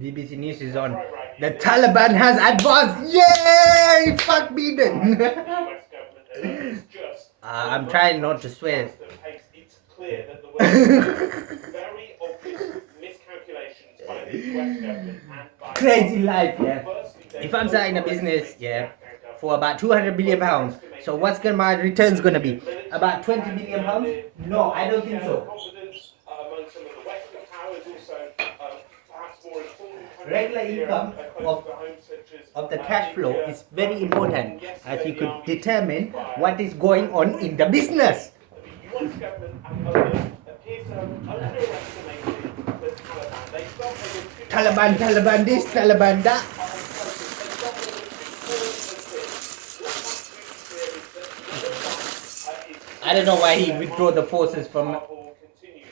BBC News is on. The Taliban has advanced. Yay! Fuck me then. I'm trying not to swear. It's clear that there were very obvious miscalculations by the US government and by Crazy life, yeah. If I'm starting a business, yeah, for about 200 billion pounds, so what's gonna my returns gonna be? About 20 billion pounds? No, I don't think so. Among some of the Western powers, also perhaps more important Regular income of the cash flow is very important, as you could determine what is going on in the business. The US government and others appear to have underestimated the Taliban. They felt Taliban this, Taliban that. I don't know why he withdrew the forces from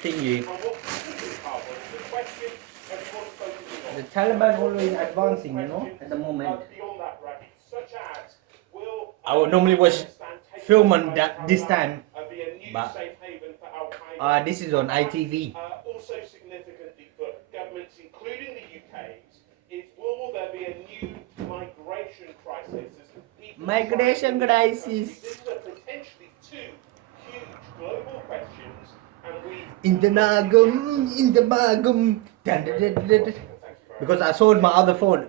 thingy. The Taliban always advancing, you know, at the moment. I would normally watch film on that this time, but this is on ITV. Also significantly for governments, including the UK's, is will there be a new migration crisis? Migration crisis. These are potentially two huge global questions, and we in the magum. Because I sold my other phone.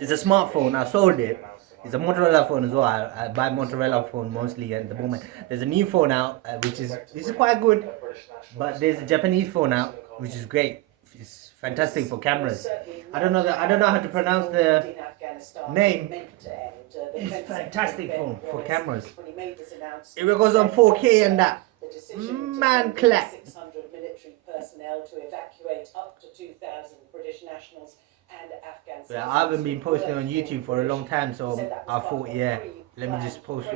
It's a smartphone. I sold it. It's a Motorola phone as well. I buy Motorola phone mostly at the moment. There's a new phone out, which is quite good. But there's a Japanese phone out, which is great. It's fantastic for cameras. I don't know how to pronounce the name. It's fantastic phone for cameras. It goes on 4K and that. Man clap. 600 military personnel to evacuate up to 2,000 British nationals and Afghan citizens. I haven't been posting on YouTube for a long time, so I thought, yeah, let me just post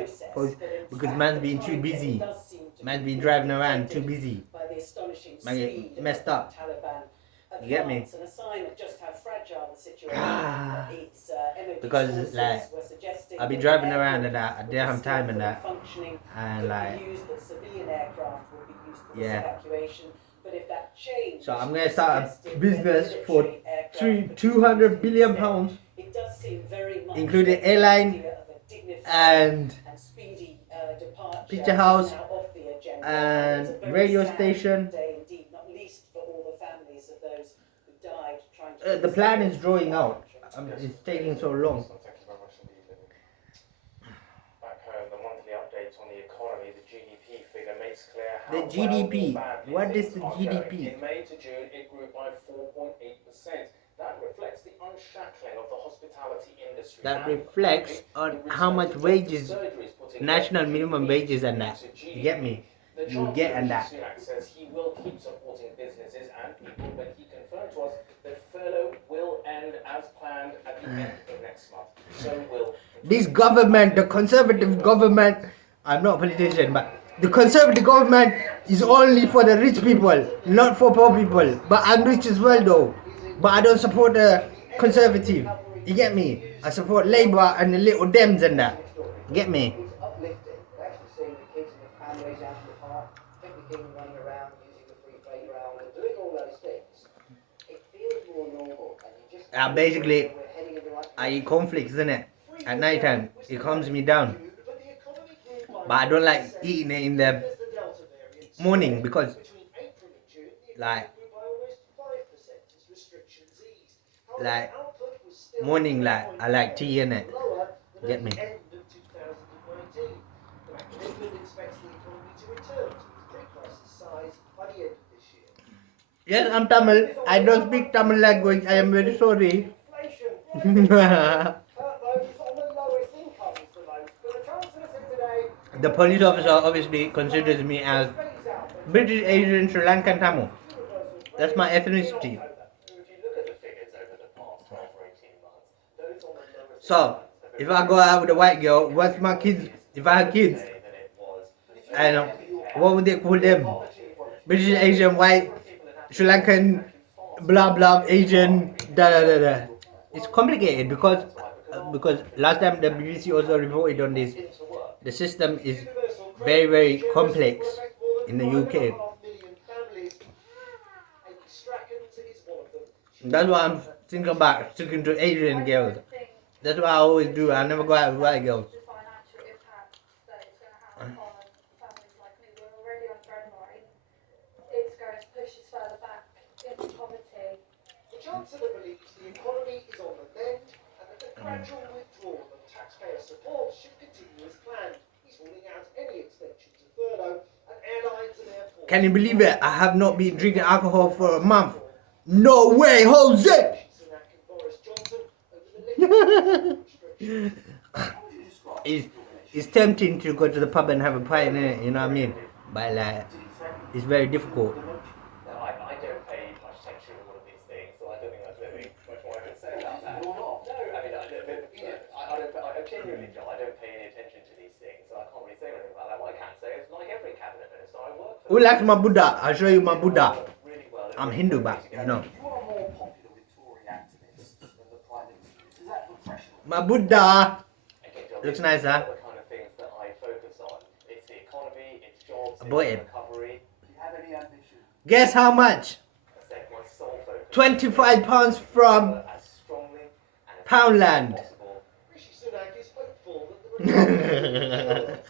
because man's been too busy. Man's been driving around too busy. Man messed up. You get me? Because like I've been driving around and that, I didn't have time and that, and like yeah. So I'm gonna start a business for 200 billion pounds, including airline and picture house and radio station. The plan is drawing out. It's taking so long. Back home, the monthly update on the economy, the GDP figure makes clear how the GDP. What is the GDP? In May to June, it grew by 4.8%. That reflects the unshackling of the hospitality industry. That reflects on how much wages, national minimum wages, and that. You get me? You get and that. Says he will keep supporting businesses and people, but he confirmed to us that furlough will end as planned at the end of next month. So will this government, the conservative government. I'm not a politician, but the conservative government is only for the rich people, not for poor people. But I'm rich as well, though. But I don't support the conservative. You get me? I support Labour and the little Dems and that. You get me? Basically, I eat cornflakes, isn't it? At night time, it calms me down. But I don't like eating it in the morning because, like morning, like I like tea in it. Get me? Yes, I'm Tamil. I don't speak Tamil language. I am very sorry. The police officer obviously considers me as British, Asian, Sri Lankan, Tamil. That's my ethnicity. So, if I go out with a white girl, what's my kids? If I have kids, and what would they call them? British, Asian, white, Sri Lankan, blah blah, Asian, da da da da. It's complicated because last time the BBC also reported on this. The system is very very complex in the UK. seconds is one of them. That's why I'm thinking about sticking to Asian girls. That's what I always do. I never go out with white girls. The financial impact that it's going to have on families like me. We're already on the breadline. It's going to push us further back into poverty. The Chancellor believes the economy is on the mend and that the gradual withdrawal of taxpayer support should continue as planned. He's ruling out any extensions of furlough and airlines and airports. Can you believe it? I have not been drinking alcohol for a month. No way, Jose! Sunak and Boris Johnson over the liquor restrictions. It's tempting to go to the pub and have a pint in it, you know what I mean? But like, it's very difficult. No, I don't pay much attention to all of these things, so I don't think there's really much more I can say about that. No, I mean, I genuinely, John, I don't pay any attention to these things, so I can't really say anything about that. What I can say is, like every cabinet minister, I work for Who likes my Buddha? I'll show you my Buddha. really well. I'm Hindu, but you know. You are more popular with Tory activists than the Prime Minister. Is that professional? My Buddha. Okay, John, Looks nice, huh? the kind of things that I focus on. It's the economy, it's jobs, I bought it's it. recovery. Do you have any ambition? Guess how much? That's my sole focus. £25 from As strongly and as Poundland. possible. Rishi Sunak is hopeful that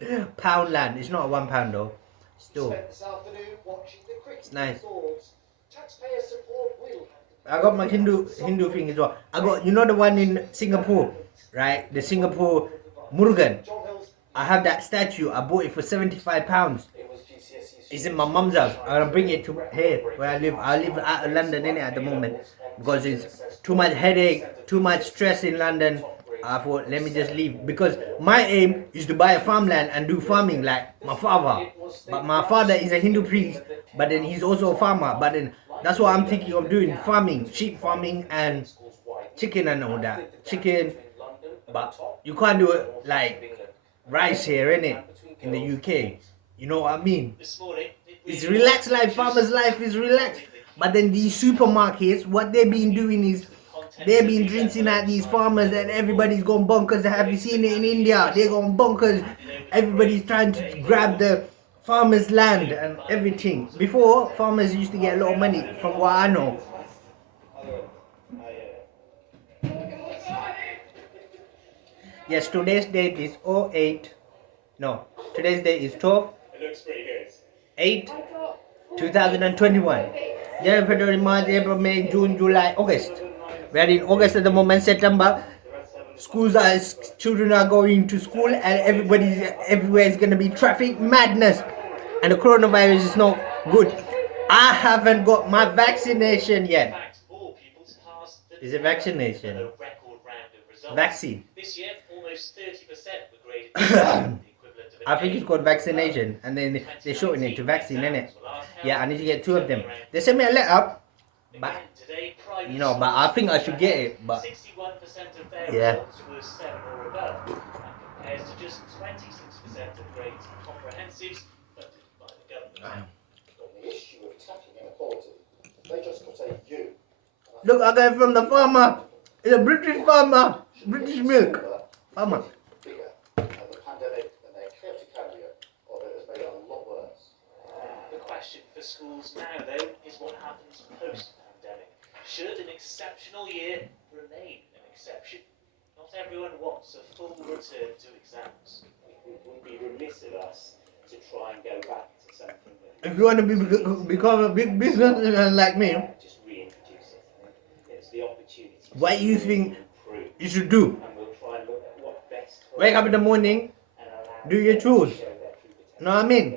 the Poundland. It's not a £1 though. Still. spent this afternoon watching the cricket nice. awards. Taxpayer support will have to I got my Hindu thing as well. I got, you know the one in Singapore, right? The Singapore Murugan. John Hill's. I have that statue. I bought it for £75. It was GCSE. It's in my mum's house. I'm gonna bring it to here where I live. I live out of London in it at the moment because it's too much headache, too much stress in London. I thought let me just leave because my aim is to buy a farmland and do farming like my father. But my father is a Hindu priest, but then he's also a farmer. But then that's what I'm thinking of doing: farming, sheep farming, and chicken and all that. Chicken, but you can't do it like rice here, innit? In the UK. You know what I mean? It's relaxed life, farmer's life is relaxed. But then these supermarkets, what they've been doing is they've been drinking at these farmers and everybody's gone bonkers. Have you seen it in India? They're gone bonkers. Everybody's trying to grab the farmers' land and everything. Before, farmers used to get a lot of money from what I know. Yes, today's date is 08. No, today's date is 12. It looks pretty good. 8, 2021. January, February, March, April, May, June, July, August. We are in August at the moment, September. Children are going to school and everywhere is going to be traffic madness. And the coronavirus is not good. I haven't got my vaccination yet. Is it vaccination? Vaccine. This year, almost 30% were graded. I think it's called vaccination, and then they shorten it to vaccine, innit? Yeah, I need to get 2 of them. They sent me a letter, but you know, but I think I should get it. But 61% of their yeah, results were 7 or above. That compares to just 26% of grades comprehensives funded by the government. On the issue of tackling inequality, they just got a U. look, I got it from the farmer. It's a British farmer, British milk farmer. Bigger, and the pandemic and their chaotic handling of it has made it a lot worse. The question for schools now, though, is what happens post-pandemic. Should an exceptional year remain an exception? Not everyone wants a full return to exams. It would be remiss of us to try and go back to something that If you want to become a big businessman like me, just reintroduce it. It's the opportunity. what do you think improve, you should do? and we'll try and look at what best for Wake up in the morning, and allow do your chores. show their true potential. Know what I mean?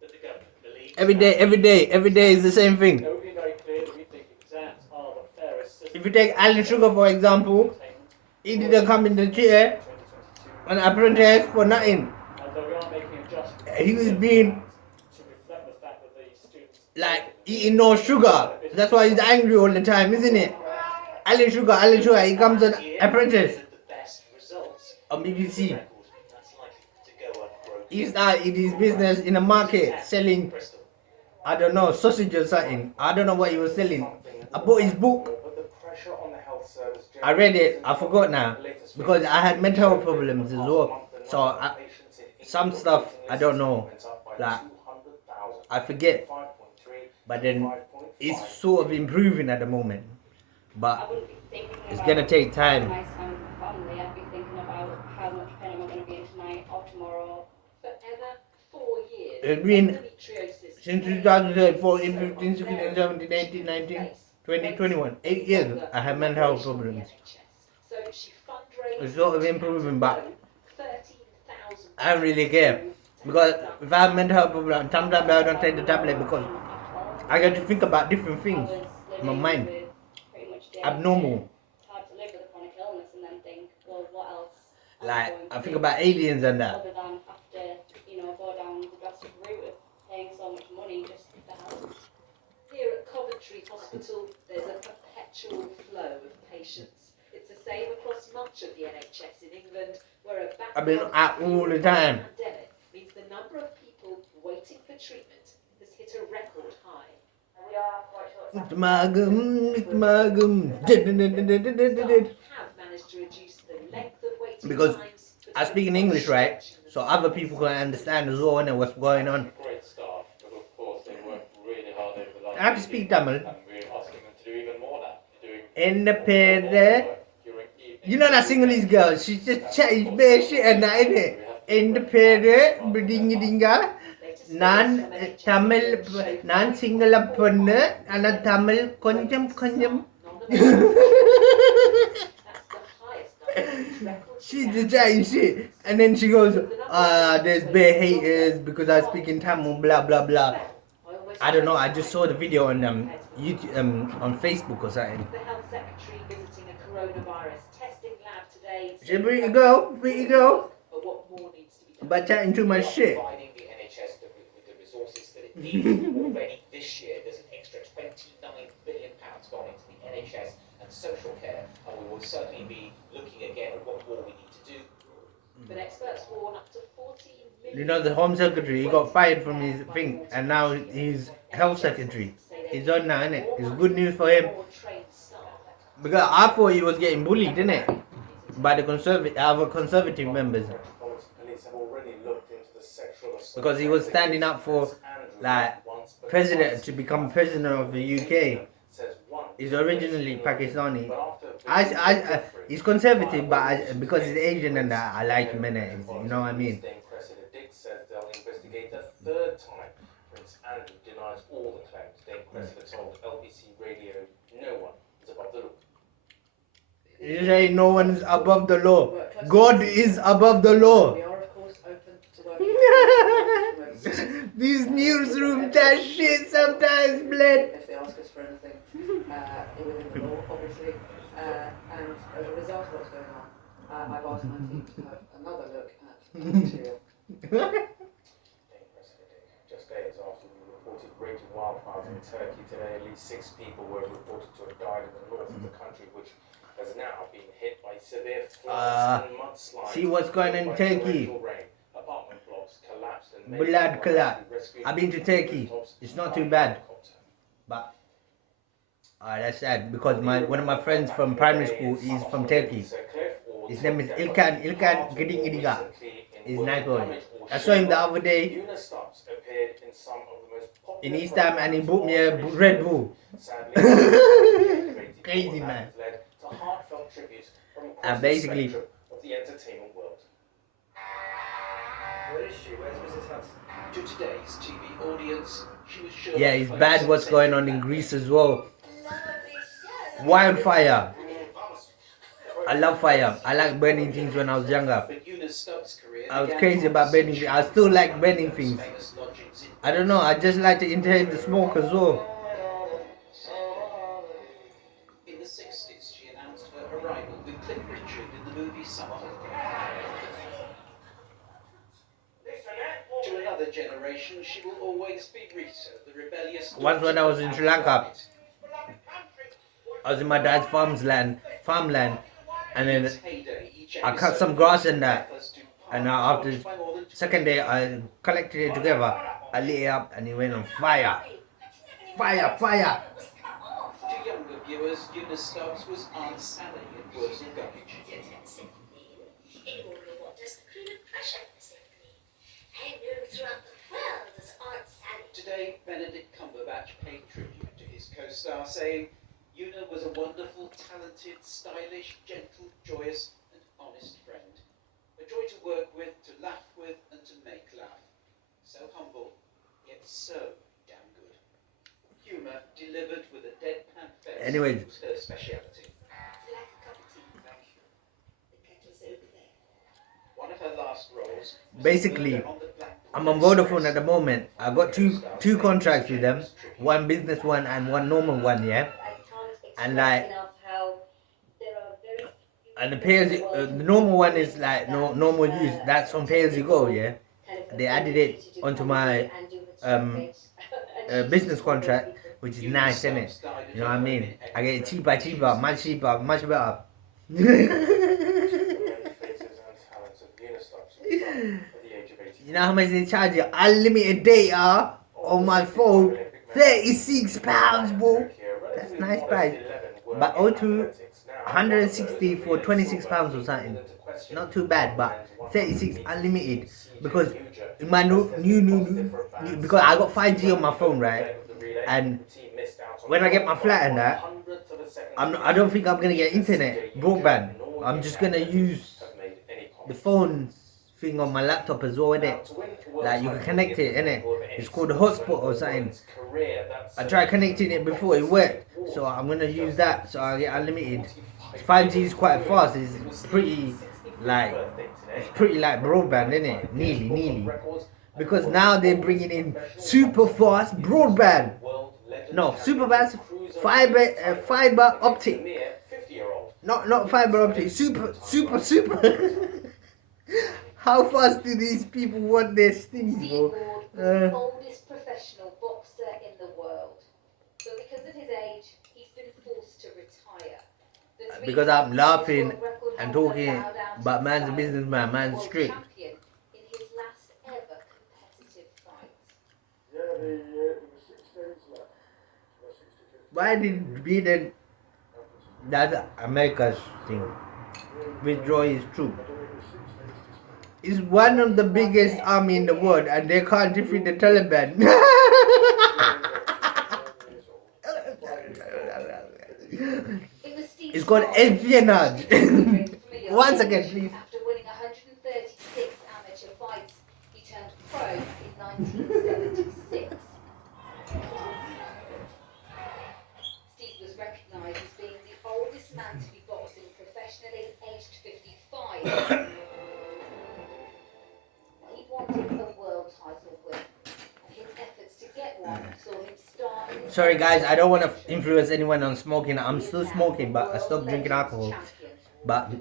But the government believes Every day is the same thing. it would be very clear that we think exams are the fairest system. If you take Alan Sugar for example, he didn't come in the chair, an apprentice for nothing. Although we are making adjustments He was being to reflect the fact that the students like eating no sugar. That's why he's angry all the time, isn't it? Alan Sugar, he comes an apprentice the best results. on BBC. That's likely to go unbroken. He started his business in a market selling, Bristol. I don't know, sausage or something. I don't know what he was selling. I bought his book. But the pressure on the health service I read it. I forgot now because I had mental health problems as well. So some stuff I don't know. Like I forget. but then it's sort of improving at the moment. I But wouldn't be thinking it's about gonna take having time. nice time with my family. I'd be thinking about how much pain am I going to be in tonight or tomorrow. Forever 4 years. It's been Endometriosis since 2008, 14, 15, 16, 17, 18, 19, 20, 21. 8 years I have mental health problems. So she fundraised. It's sort of improving, but 13,000. I don't really care. Because if I have mental health problems, sometimes I don't take the tablet because I get to think about different things. My mind. Abnormal. It's hard to live with a chronic illness and then think, well, what else? Like, I think about aliens and that. Other than have to, go down the drastic route of paying so much money just to help. Here at Coventry Hospital, there's a perpetual flow of patients. It's the same across much of the NHS in England, where a I've been out all the time. pandemic means the number of people waiting for treatment has hit a record high. We are quite short. It's Magum, it's Magum. Staff have managed to reduce the length of waiting Because times. I speak in English, right? So other people can understand as well and what's going on. Great staff, but of course they worked really hard over the last I have to speak Tamil. and we're asking them to do even more now. Doing Independent. during evening. You know that Sinhalese girl? She's just chatting bad shit and that, innit? Independent, dinga. நான் தமிழ் நான் சிங்கள பொண்ணு ஆனா தமிழ் கொஞ்சம் கொஞ்சம் she's just chatting shit and then she goes there's bad haters because I speak in Tamil blah blah blah. I don't know, I just saw the video on YouTube on Facebook or something. The health secretary visiting a coronavirus testing lab today. She pretty go But what more needs to be done? but chatting too much shit. Providing the NHS with the resources that it needs. Already this year, there's an extra £29 billion gone into the NHS and social care, and we will certainly be looking again at what more we need to do. But experts warn up to 14 million. You know the Home Secretary, he got fired from his thing and now he's Health Secretary. He's on now, innit? It's good news for him. More trained staff. Because I thought he was getting bullied, didn't it? By the other conservative members. Police have already looked into the sexual assault. Because he was standing up for, like, president to become president of the UK. He's originally Pakistani. He's conservative, but because he's Asian and that, I like him, innit? You know what I mean? Says they'll investigate a third time. Prince Andrew denies all the claims. Dame Cressida told LBC Radio no one is above the law. You say no one is above the law. God is above the law. We are, of course, open to working. These newsroom that shit sometimes, blood. If they ask us for anything within the law, obviously, and as a result of what's going on, I've asked my team to have another look at the material. Just days after we reported raging wildfires in Turkey today, at least 6 people were reported to have died in the north of the country, which has now been hit by severe floods and mudslides. See what's going on in Turkey. Rain. Apartment blocks collapsed and Blood clot. I've been to Turkey. It's not too bad. But that's sad because one of my friends from primary school is from Turkey. His name is Ilkan Geding Gidiga. He's nice boy. I saw him the other day in Eastham and he bought me a Red Bull. Crazy man. And basically, of the entertainment world. Where is she? Where's Mrs. Hudson? To today's TV audience, she was sure yeah, it's bad what's going on in Greece as well. Wildfire. I love fire. I like burning things when I was younger. But Eunice Stubbs' career I was began crazy about burning things. I still like burning things. famous lodgings in I don't know, I just like to inhale the smoke as well. In the 60s, she announced her arrival with Cliff Richard in the movie Summer Home. To another generation, she will always be Rita, the rebellious. Once when I was in Sri Lanka, I was in my dad's farmland, and then I cut some grass in that, and after the second day I collected it together, I lit it up and it went on fire. Fire, fire. To younger viewers, Eunice Stubbs was Aunt Sally in Wurzel Gulch. Yesterday, Benedict Cumberbatch paid tribute to his co-star, saying, "Una was a wonderful, talented, stylish, gentle, joyous, and honest friend. A joy to work with, to laugh with, and to make laugh. So humble, yet so damn good. Humour delivered with a deadpan face Anyways. was her speciality." One of her last roles was Basically, Murder on the Blackpool I'm on Vodafone at the moment. I got two contracts with them, one business one and one normal one, yeah. And like, and the pay as you, the normal one is like normal use. That's on pay as you go, yeah. They added it onto my business contract, which is nice, isn't it? You know what I mean? I get it cheaper, much better. You know how much they charge you? Unlimited data on my phone, £36, bro. That's a nice price. But O2, 160 for £26 or something. Not too bad, but 36 unlimited. Because in my new, because I got 5G on my phone, right? And when I get my flat and that, I don't think I'm gonna get internet broadband. I'm just gonna use the phone thing on my laptop as well, innit? Like you can connect it, innit? It's called a hotspot or something. I tried connecting it before, it worked. So I'm gonna use that so I get unlimited. 5G is quite fast, it's pretty like broadband, innit? Nearly. Because now they're bringing in super fast broadband. No, super fast fiber optic. Not fiber optic, super. How fast do these people want their things, bro? The oldest professional boxer in the world. But because of his age, he's been forced to retire. Because I'm laughing and talking, but man's a businessman, man's strict. Champion in his last ever competitive fight. Why did Biden, that's America's thing, withdraw his troops? It's one of the biggest army in the world and they can't defeat the Taliban. It's called espionage. Once again, please. After winning 136 amateur fights, he turned pro in 1976. Steve was recognised as being the oldest man to be boxing professionally, aged 55. He wanted a world title win, and his efforts to get one saw him start in Sorry guys, I don't want to influence anyone on smoking. I'm still smoking, but I stopped drinking alcohol. But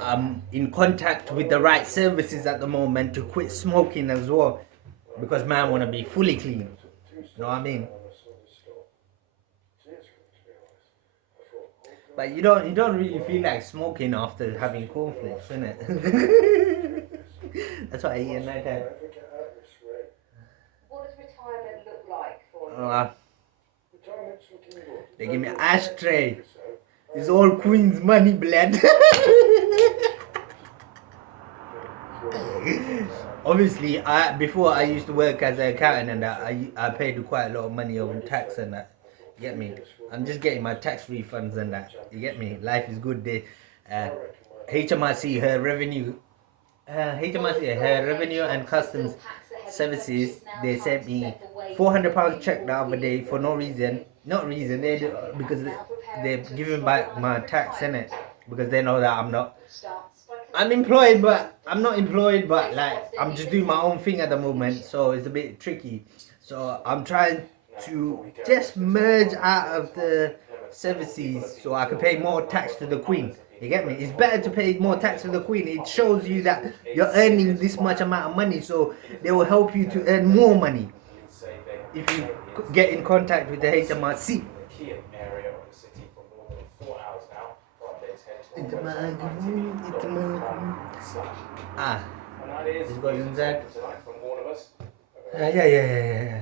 I'm in contact with the right services at the moment to quit smoking as well. Because man, I want to be fully clean. You know what I mean? But you don't really feel like smoking after having cornflakes, innit? That's what I eat at night time. What does retirement look like for you? They give me an ashtray. It's all Queen's money, blood. Obviously, before I used to work as an accountant and that, I paid quite a lot of money over tax and that. You get me? I'm just getting my tax refunds and that. You get me? Life is good. HMRC, her revenue and customs services, they sent me £400 check the other day for no reason. Not reason, they do, because they're giving back my tax, innit? Because they know that I'm employed, but I'm not employed, but like I'm just doing my own thing at the moment, so it's a bit tricky. So I'm trying to just merge out of the services so I can pay more tax to the Queen. You get me? It's better to pay more tax to the Queen. It shows you that you're earning this much amount of money, so they will help you to earn more money if you get in contact with the HMRC. This goes inside. Yeah.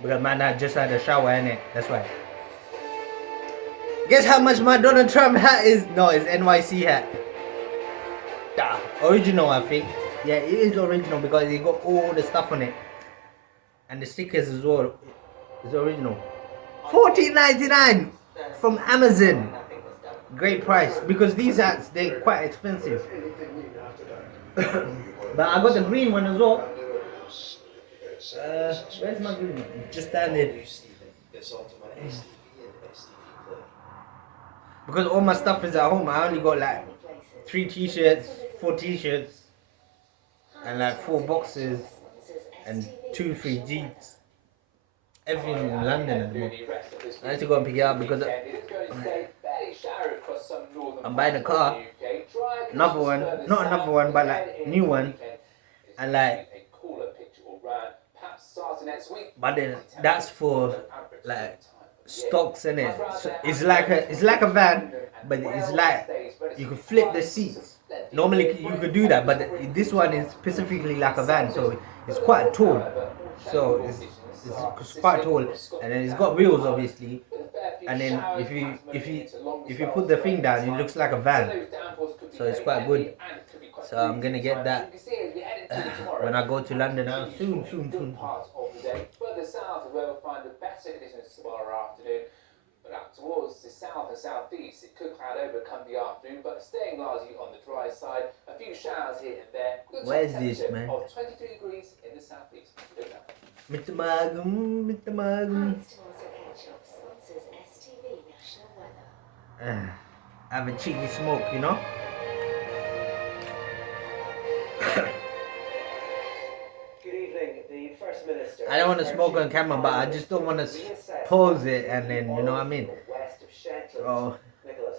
Because man, I just had a shower, innit? That's why. Guess how much my Donald Trump hat is? No, it's NYC hat. Original, I think. Yeah, it is original because it got all the stuff on it. And the stickers as well. It's original. $14.99 from Amazon. Great price because these hats, they're quite expensive. But I got the green one as well. Where's my green one? Just down there. Because all my stuff is at home. I only got like 3 t-shirts, 4 t-shirts, and like 4 boxes, and 2-3 jeans. Everything in London at the moment. I need to go and pick it up because I'm buying a car. Another one, not another one, but like new one, and like, but then that's for like stocks in it. So it's like a van, but it's like you could flip the seats. Normally you could do that, but this one is specifically like a van, so it's quite tall. So it's quite tall, and then it's got wheels obviously. And then if you put the thing down, it looks like a van. So it's quite good. So I'm gonna get that when I go to London now soon. Further south, where we'll find the better conditions tomorrow afternoon. But out towards the south and southeast, it could cloud over come the afternoon, but staying largely on the dry side. A few showers here and there. Where's this, man? Of 23 degrees in the southeast. Mr. Magum. Have a cheeky smoke, you know? Good evening. The First Minister. I don't want to smoke on camera, but I just don't want to pose it and then, you know what I mean? So,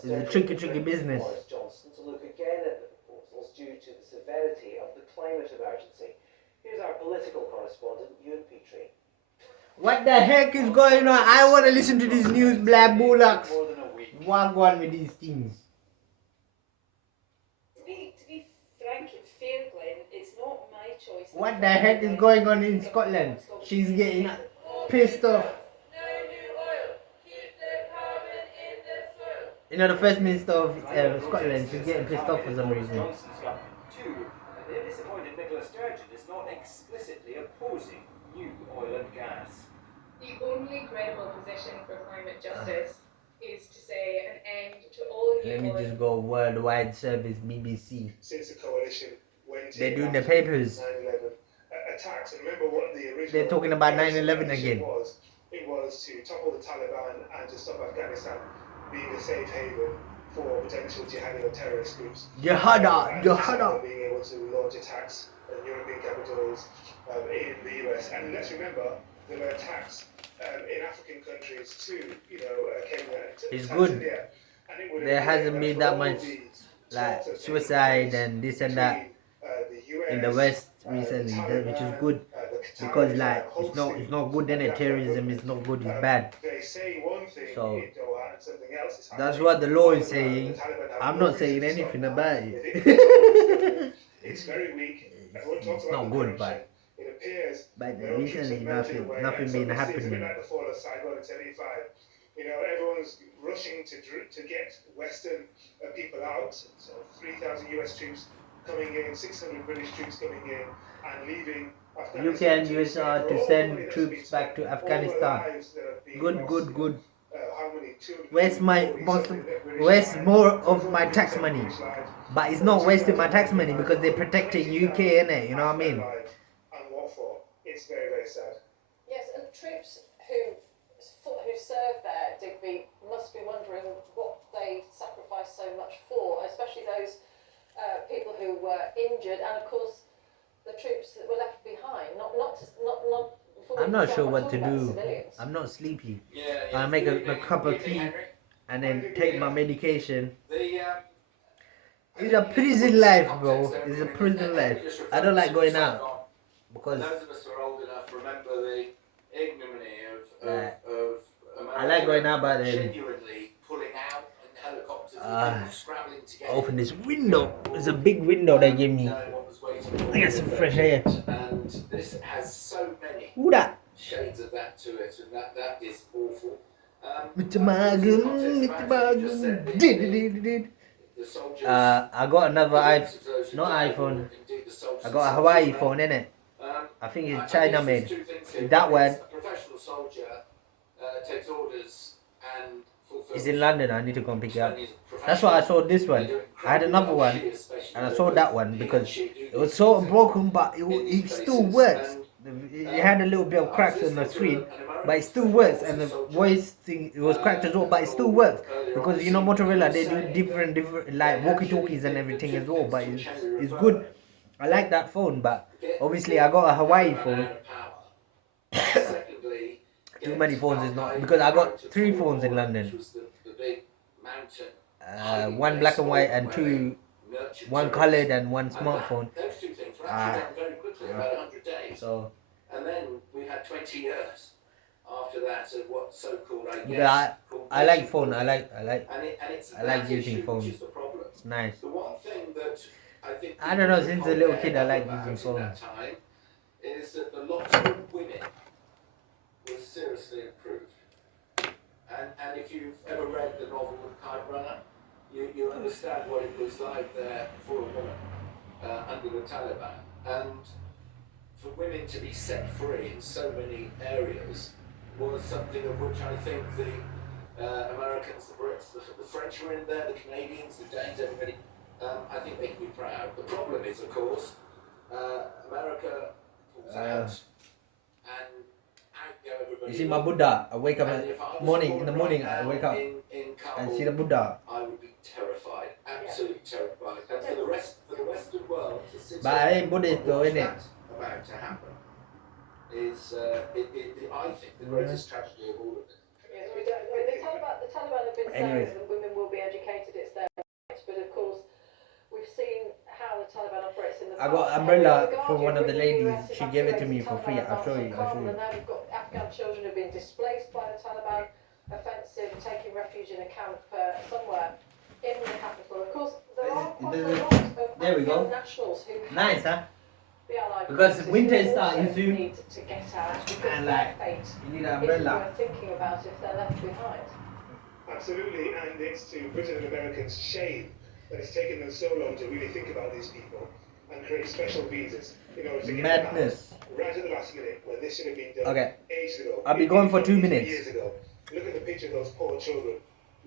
it's a tricky business. Johnson to look again at the proposals due to the severity of the climate emergency. Here's our political correspondent, Ewan Petrie. What the heck is going on? I want to listen to this news, black bullocks. What on with these things? To be frank and fair, Glenn, it's not my choice. What the heck is going on in Scotland? She's getting pissed off. You know, the First Minister of Scotland, she's getting pissed off for some reason. The disappointed Nicola Sturgeon is not explicitly opposing new oil and gas. The only credible position for climate justice is to say an end to all new Let me just go worldwide service BBC. Since the coalition went They're doing the papers. 9/11 attacks, and remember what the original. They're talking about 9/11 again. It was to topple the Taliban and to stop Afghanistan being a safe haven for potential jihadi or terrorist groups. Jihada. Being able to launch attacks in European capitals, in the US, and let's remember there were attacks in African countries too. You know, Kenya. It's Tanzania, good. and it would There appear hasn't that been for that all much the like talks of suicide and this and that in the West recently, which is good because like it's not good in it. Terrorism is not good. It's bad. They say one thing So in Doha and something else is that's happening. what the law is saying. I'm not saying anything about it. It's very weak. Everyone talks It's about not the good, corruption. but It appears recently nothing been It's a happening. bit like the fall of Saigon in 75. You know, everyone's rushing to get Western people out. So 3,000 US troops coming in, 600 British troops coming in, and leaving Afghanistan. UK and US are to send troops back to Afghanistan. Good. Where's more of my tax money? But it's not wasting my tax money because they're protecting UK, innit? You know what I mean? And what for? It's very, very sad. Yes, and troops who serve there, Digby, must be wondering what they sacrificed so much for, especially those people who were injured, and of course the troops that were left behind. I'm not sure what to do. I'm not sleepy. I make a cup of tea and then take my medication. It's a prison life, bro. It's a prison life. I don't like going out because those of us who are old enough remember the ignominy of I like going out, but then genuinely pulling out and helicopters and people scrabbling to get open this window. It's a big window they give me. I get some fresh air. And this has so many Who that? shades of that to it, and that is awful. Mr. Magum. The the soldiers. I got another Millions of those who not died, iPhone. or indeed the soldiers I got a themselves Hawaii were phone, innit? I think it's China guess made. there's two things here. That One one is a professional soldier takes orders and fulfills. is in London. I need to go and pick it up. When he's That's why I professional, saw this one. they do I had incredibly another well. one, She especially and I saw knows that one he because and she do it was these so things broken, but in these it still places. works. And, It had a little bit of cracks on the screen, but it still works. And the voice thing, it was cracked as well, but it still works because you know Motorola, they do different like walkie-talkies and everything as well. But it's good. I like that phone, but obviously I got a Hawaii phone. Secondly, Too many phones is not because I got 3 phones in London. One black and white and one colored and one smartphone. Those two things were actually done very quickly, about 100 days. So And then we had 20 years after that of what so-called, I guess, yeah, I like phone. and I it's like that using issue phones. which is the problem. It's nice. The one thing that I think I don't know, people since a little forget kid I like about using in that phones. time is that the lot of women was seriously improved. And if you've ever read the novel The Kite Runner, you understand what it was like there for a woman under the Taliban. And for women to be set free in so many areas was something of which I think the Americans, the Brits, the French were in there, the Canadians, the Danes, everybody. I think they can be proud. The problem is, of course, America pulls out and out go everybody. You see my Buddha, I wake up And if I was in the morning right I wake now up in and Kabul, see the Buddha. I would be terrified, absolutely terrified. And for the Western world to sit But I ain't and Buddhist though, watch innit? that about to happen is, I think, the greatest tragedy of all of it. Yes, the Taliban have been Anyways. saying that women will be educated, it's their right, but of course we've seen how the Taliban operates in the I past. got umbrella The from one of the Guardian ladies. reported She gave it to me evacuated for free. Taliban I'll show you. advanced on I'll show Kabul, you. and now we've got Afghan children who've been displaced by the Taliban offensive, taking refuge in a camp somewhere in the capital. Of course, there are quite a lot of There we go. Afghan nationals who Nice, huh? the Allied Because forces winter is who also starting soon. need to get out because And their like, fate you need an isn't umbrella. worth thinking about if they're left behind. Absolutely, and it's to Britain and Americans' shame that it's taken them so long to really think about these people and create special visas in order to get them Madness. out right at the last minute when this should have been done Okay. ages ago. I'll be going for 2 Maybe minutes. Years ago. Look at the picture of those poor children.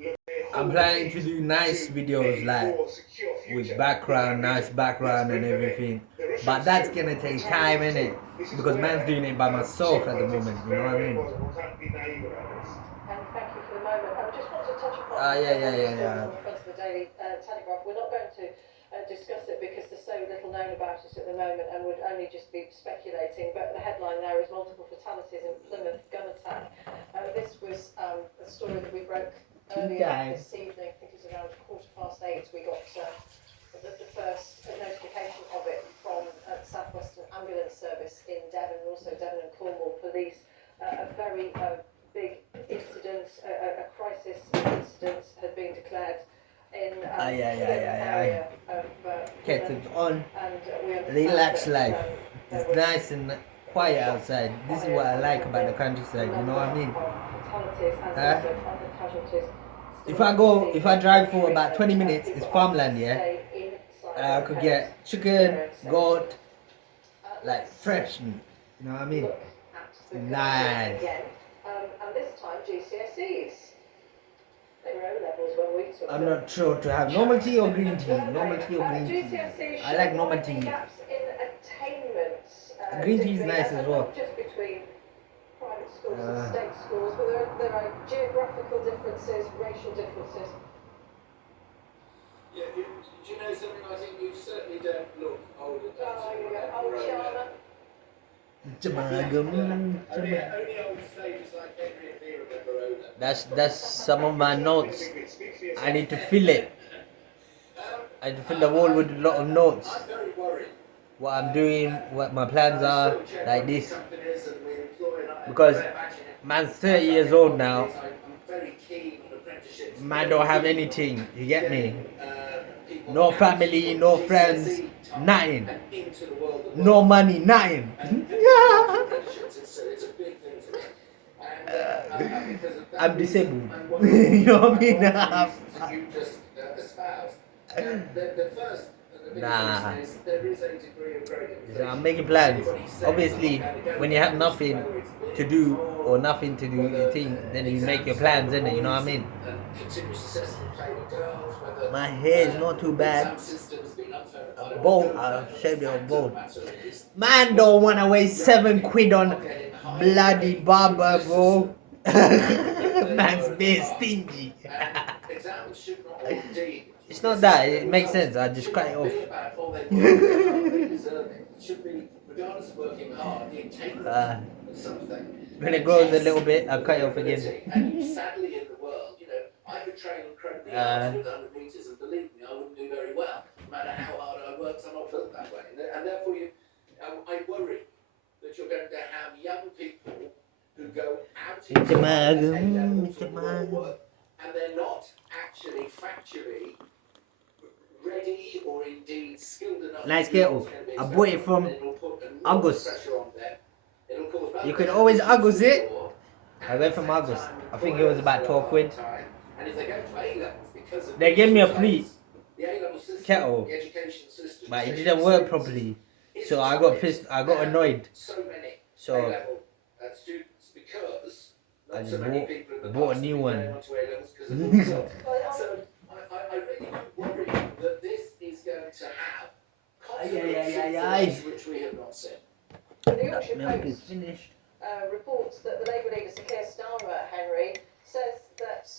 Look, I'm planning to do nice videos like with background, nice background and everything. But that's gonna take time, innit? Because man's doing it by myself at the moment, you know what I mean? And thank you for the moment. I just want to touch upon Yeah. on the front of the Daily Telegraph. We're not going to discuss it because there's so little known about it at the moment and would only just be speculating. But the headline there is multiple fatalities in Plymouth gun attack. This was a story that we broke earlier this evening. I think it was around 8:15. We got the first notification of it from South Western Ambulance Service in Devon, and also Devon and Cornwall Police. A very big incident, a crisis incident had been declared in the area of Kept it on. and we understand Relax that, life. there It's was nice and quiet outside. This is what I like about the countryside, you know what I mean? fatalities and Huh? also other casualties. If I drive for about 20 minutes, it's farmland, yeah? I could get chicken, goat, like fresh meat, you know what I mean? Nice. Again, and this time GCSEs. They were O levels when we took I'm them. not sure to have normal tea or green tea. Normal tea or green tea. GCSEs I like show normal widening tea. gaps in attainment, Green tea is particularly, nice and as well. not just between private schools and state schools, but there are geographical differences, racial differences. Yeah, do you know something? I think you certainly don't look old enough Oh, to you remember got old Rona. Jamagam. Only old sages like Henry and me remember Rona. That's some of my notes. I need to fill it. I need to fill the wall with a lot of notes. I'm very worried. What I'm doing, what my plans are, like this. Companies and we employ and Because man's 30 years old now. I'm very keen on apprenticeships. Man don't have anything, you get me? No family, no friends, nothing. Into the world of No money, nothing. apprenticeships. It's a big thing for me. And because of that I'm reason, disabled. I'm wondering You know what I mean? what reasons you just espoused. The first and the biggest Nah. reason is there is a degree of great So I'm inflation. making plans. Everybody says Obviously, it's gonna go when you have down, nothing whether it's to big, do small, or nothing to do, whether you think, then you make your exams plans, for innit? You know what I boys mean? and continuous assessment failing girls, whether My hair is not too bad. exam systems being unfair. I don't Bold, want to go I've back. shaved it The on fact of bold. the matter is, Man don't wanna waste £7 on bloody barber, bro. Man's being stingy. exams should not, or indeed, It's not that, it makes sense. I just cut it off. be about, oh, they work very hard, they deserve it. It should be, regardless of working hard, the attainment of something. When it grows a little bit, I'll cut it off again. And sadly in the world, you know, I could train incredibly hard to do 100 metres, and believe me, I wouldn't do very well. No matter how hard I worked, I'm not built that way. And therefore, I worry that you're going to have young people who go out into work, and they're not actually factually ready or indeed skilled enough. Nice kettle. I bought it from August. You can always August it. I went from August. I think it was about 12 quid. They gave me a free kettle, but it didn't work properly. So I got pissed. I got annoyed. So I just bought a new one. So I really do worry that this is going to have consequences which we have not seen. The Yorkshire Milk is Post finished. reports that the Labour leader Sir Keir Starmer, Henry, says that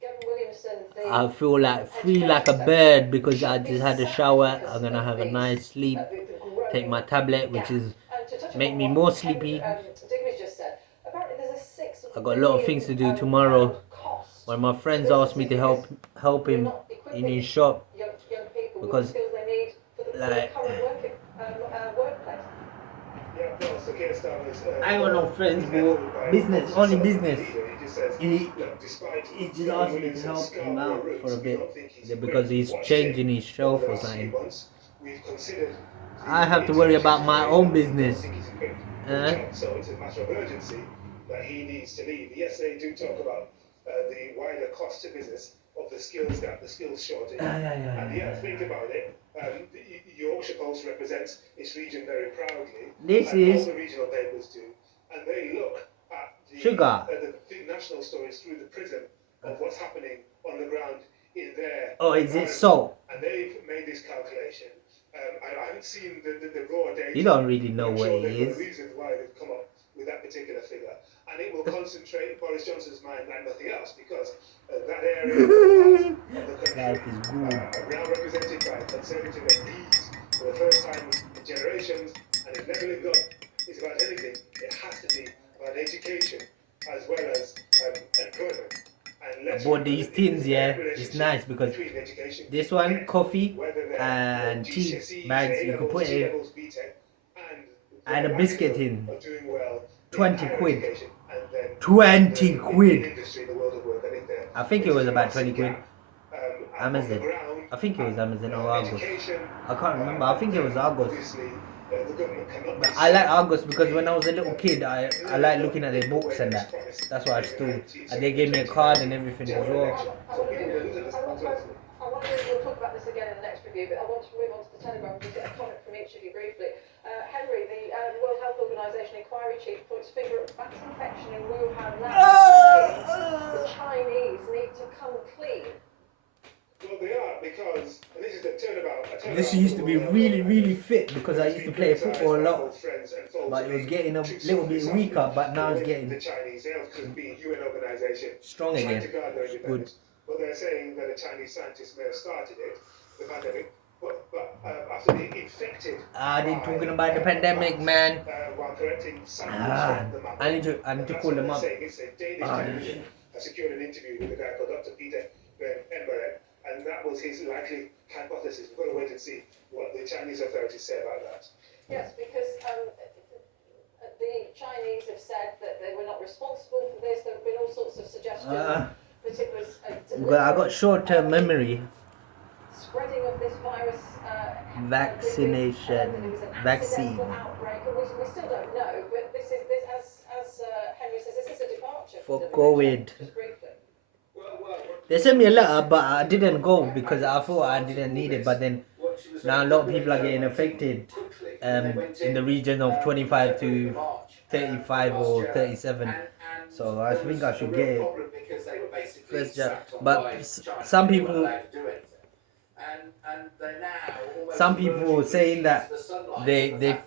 Gavin Williamson, I feel like free like a bird because I just had a shower. I'm gonna have a nice sleep. Take my tablet, which is make me more sleepy. I got a lot of things to do tomorrow. One of my friends asked me to help him in his shop because like I got no friends, but business, only business. He just asked me to help him out for a bit because he's changing his shelf or something. I have to worry about my own business. So it's a matter of urgency that he needs to leave. Yes, they do talk about the wider cost to business of the skills shortage. And yeah, think about it. The Yorkshire Post represents its region very proudly. This is all the regional papers do, and they look at the big national stories through the prism of what's happening on the ground in their. Oh, is it so? And they've made this calculation. I haven't seen the raw data. You don't really know what it is. The reasons why they've come up with that particular figure, and it will concentrate Boris Johnson's mind like nothing else because that area of the country is good. are now represented by Conservative MPs for the first time in generations, and if levelling up is about anything, it has to be about education as well as employment. I bought these tins, yeah. It's nice because this one, coffee and tea bags, you can put it in, and a biscuit in. 20 quid. 20 quid. I think it was about 20 quid. Amazon. I think it was Amazon or August. I can't remember. I think it was August. But I like August because when I was a little kid, I like looking at their books and that. That's what I stole. And they gave me a card and everything as well. I want to talk about this again in the next review, but I want to move on to the Telegram and just get a comment from each of you briefly. Henry, the World Health Organization inquiry chief points finger at bat infection in Wuhan now, saying the Chinese need to come clean. Well, they are because, and this is the turnabout. This used to be really fit because I used to play football a lot, but it was getting a little bit weaker, but now it's getting the Chinese, being a UN organization, strong again. Good. But they're saying that the Chinese scientists may have started it, the pandemic, but after being infected. They're talking about the pandemic, man. While correcting samples from the map. I need to call them up. It's a Danish television. I secured an interview with a guy called Dr. Peter Emberet, and that was his likely hypothesis. We've got to wait and see what the Chinese authorities say about that. Yes, because the Chinese have said that they were not responsible for this. There have been all sorts of suggestions that it was I got short-term memory. Spreading of this virus, vaccination, vaccine. Outbreak, and we still don't know. But this as Henry says, this is a departure for from COVID. just briefly. They sent me a letter, but I didn't go because I thought I didn't need it. But then now a lot of people are getting affected in the region of 25 to 35 or 37. So I think I should get it first jab. But some people saying that they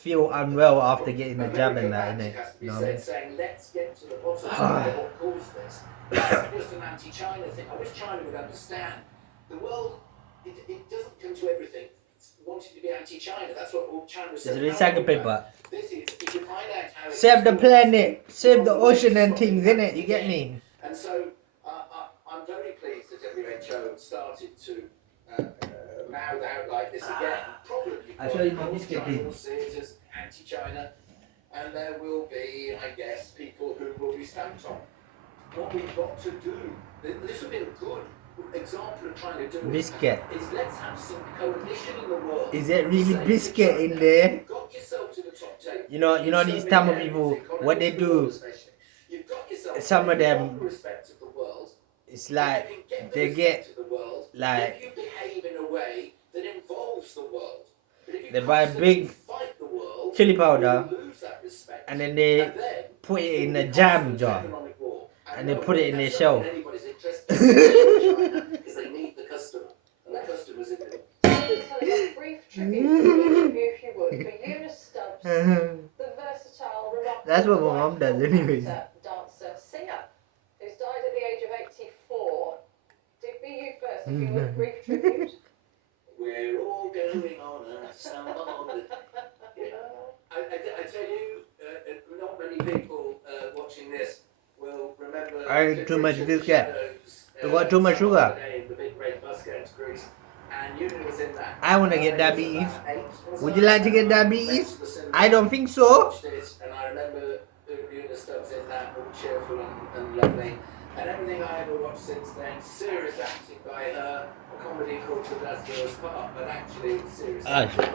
feel unwell after getting the jab and that, innit? You know what I mean? Let's get to the bottom of what caused this. It's just an anti-China thing. I wish China would understand. The world, it doesn't come to everything wanting to be anti-China. That's what all China says. It's recycled paper. This is, if you find out how Save the planet, save the ocean and things, innit? You get me? And so I'm very pleased that WHO started to mouth out like this again. Probably I'll show you my biscuit, China will see it as anti-China, and there will be, I guess, people who will be stamped on. What we've got to do, this would be a good example of trying to do biscuit. Is let's have some coalition in the world. Is it really biscuit in there? Got yourself to the top table. You know these Tamil people, what they do, some of them, it's like, they get, like, if you behave in a way that involves the world. They buy big chili powder, and then they put it in a jam jar, and they put it in their shelf. Because they need the customer, and the customer's in it. Brief tribute to each of you, if you would, for Eunice Stubbs, the versatile, remarkable That's what my mom does anyways. dancer, singer, who's died at the age of 84. Digby, you first, if you would, brief tribute. We're all going on a summer holiday. I tell you, not many people watching this will remember. I ate too much biscuit. You got too much sugar. The big red bus going to Greece, and Eunice was in that. I want to get diabetes. Would you like to get diabetes? I don't think so. And I remember Eunice Stubbs in that, all cheerful and lovely. And everything I ever watched since then, serious acting by her, a comedy called The Lazarus Part, but actually serious acting.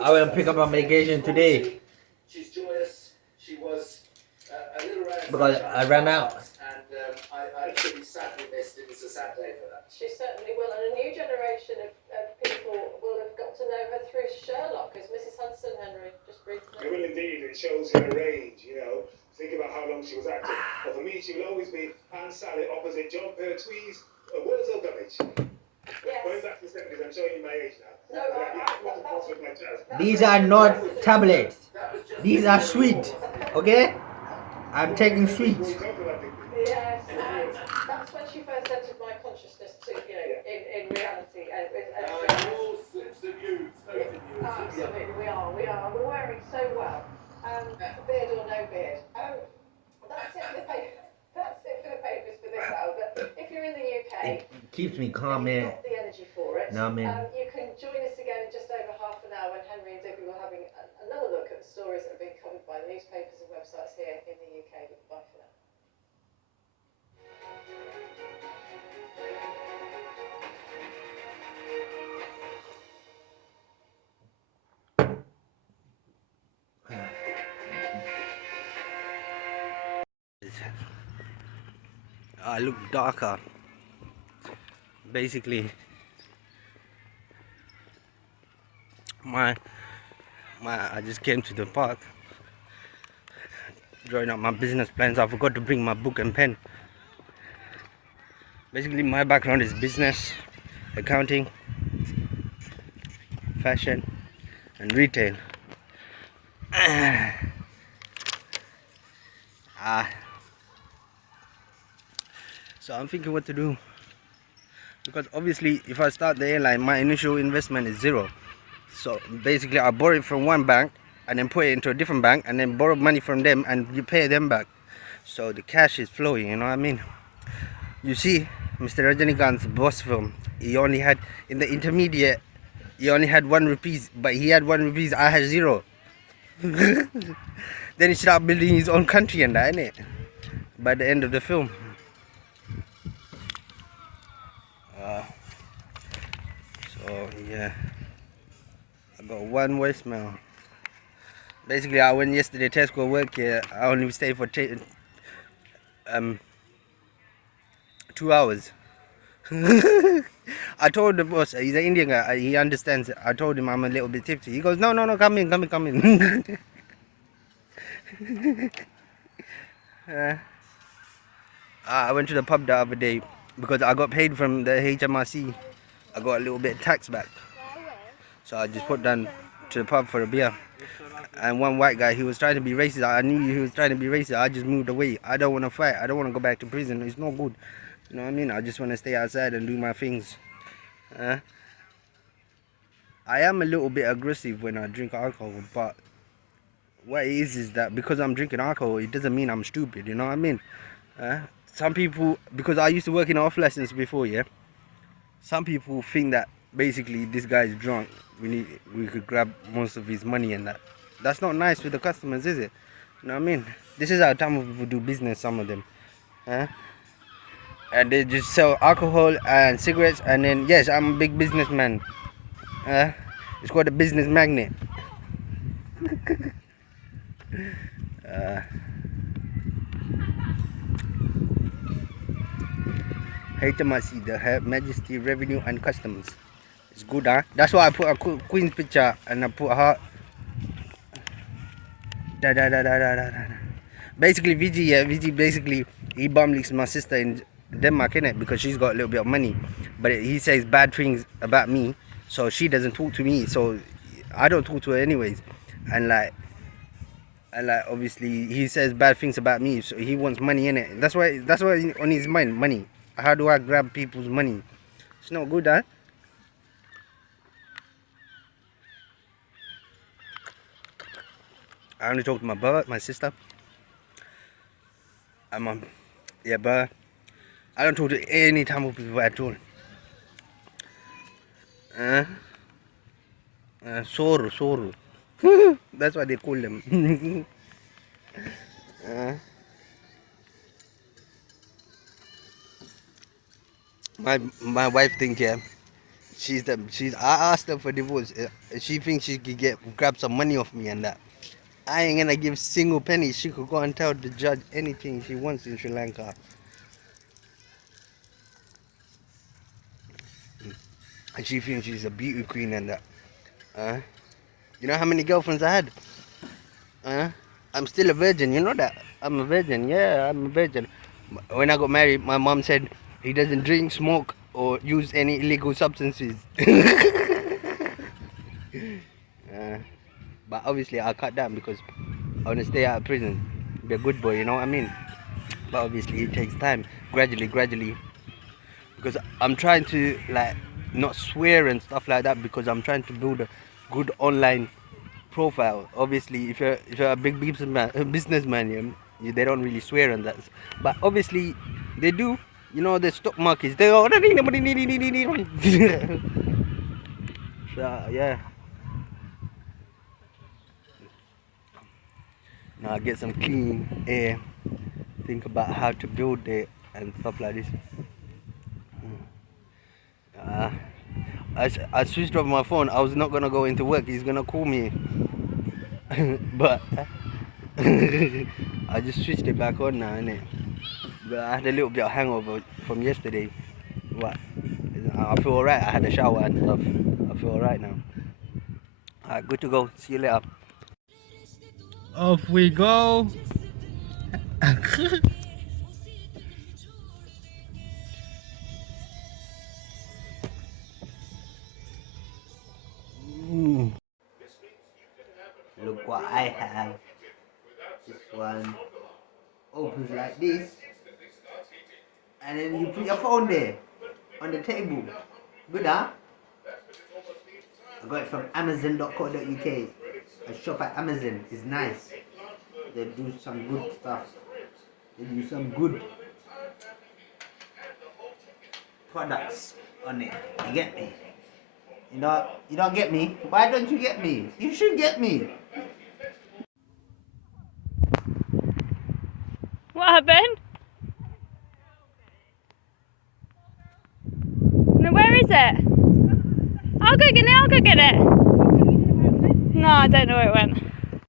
I will pick up my medication today. She's joyous. She was a little because I ran out. And I pretty sadly missed it. It's a sad day for that. She certainly will, and a new generation of people will have got to know her through Sherlock as Mrs. Hudson, Henry, just briefly. It will indeed. It shows her range, you know. Think about how long she was acting. But for me, she will always be Anne Sally opposite John Pertwee's Wurzel Gummidge. Yes. Going back to the 70s, I'm showing you my age now. No, These are not tablets. These are sweet. Okay? I'm taking sweets. Yes, and that's when she first entered my consciousness too, you know, in reality. Absolutely, we are. We're wearing so well. Beard or no beard. That's it for the papers for this hour. But if you're in the UK, It keeps me calm, man. got the energy for it. No, man. You can join us again in just over half an hour when Henry and Debbie will having another look at the stories that have been covered by the newspapers and websites here in the UK. But bye for now. I look darker. Basically, I just came to the park, drawing up my business plans. I forgot to bring my book and pen. Basically, my background is business, accounting, fashion, and retail. So I'm thinking what to do, because obviously if I start the airline, my initial investment is zero. So basically I borrow it from one bank and then put it into a different bank and then borrow money from them and you pay them back. So the cash is flowing, you know what I mean? You see, Mr. Rajinikanth's boss film, he only had, in the intermediate, he only had 1 rupees, but he had 1 rupees, I had 0. Then he started building his own country and that, innit? By the end of the film. So yeah, I got 1 voicemail. Basically, I went yesterday to Tesco work here. I only stayed for 2 2 hours. I told the boss, he's an Indian guy, he understands. I told him I'm a little bit tipsy. He goes, no, come in. I went to the pub the other day because I got paid from the HMRC. I got a little bit of tax back. So I just put down to the pub for a beer. And one white guy, he was trying to be racist. I knew he was trying to be racist. I just moved away. I don't want to fight. I don't want to go back to prison. It's no good. You know what I mean? I just want to stay outside and do my things. I am a little bit aggressive when I drink alcohol, but what it is that because I'm drinking alcohol, it doesn't mean I'm stupid. You know what I mean? Some people, because I used to work in off lessons before, yeah. Some people think that basically this guy is drunk. We could grab most of his money and that. That's not nice with the customers, is it? You know what I mean? This is how Tamil people do business, some of them. And they just sell alcohol and cigarettes, and then, yes, I'm a big businessman. It's called a business magnet. HMRC, the Her Majesty Revenue and Customs. It's good, huh? That's why I put a queen's picture and I put her. Basically, VG basically, he bum leaks my sister in Denmark, innit? Because she's got a little bit of money. But he says bad things about me, so she doesn't talk to me, so I don't talk to her anyways. And like obviously he says bad things about me, so he wants money in it. That's why on his mind, money. How do I grab people's money? It's not good, huh? I only talk to my brother, my sister, and mom. Yeah, but I don't talk to any Tamil people at all. Soru. That's what they call them. My wife thinks, yeah, I asked her for divorce. She thinks she could grab some money off me and that. I ain't gonna give single penny. She could go and tell the judge anything she wants in Sri Lanka. And she thinks she's a beauty queen and that. You know how many girlfriends I had? I'm still a virgin, you know that? I'm a virgin, yeah, I'm a virgin. When I got married, my mom said he doesn't drink, smoke, or use any illegal substances. But obviously I cut down because I want to stay out of prison. Be a good boy, you know what I mean? But obviously it takes time, gradually. Because I'm trying to like not swear and stuff like that, because I'm trying to build a good online profile. Obviously if you're a big businessman, they don't really swear on that. But obviously they do. You know, the stock markets, they go. So yeah. Now I get some clean air, think about how to build it and stuff like this. I switched off my phone. I was not gonna go into work. He's gonna call me, but I just switched it back on now, innit? But I had a little bit of hangover from yesterday. What? I feel alright. I had a shower and stuff. I feel alright now. Alright, good to go. See you later. Off we go. Look what I have. This one opens like this, and then you put your phone there on the table. Good, huh? I got it from Amazon.co.uk. I shop at Amazon. It's nice. They do some good stuff. They do some good products on it. You get me? You don't get me? Why don't you get me? You should get me. What happened? No, where is it? I'll go get it. No, I don't know where it went.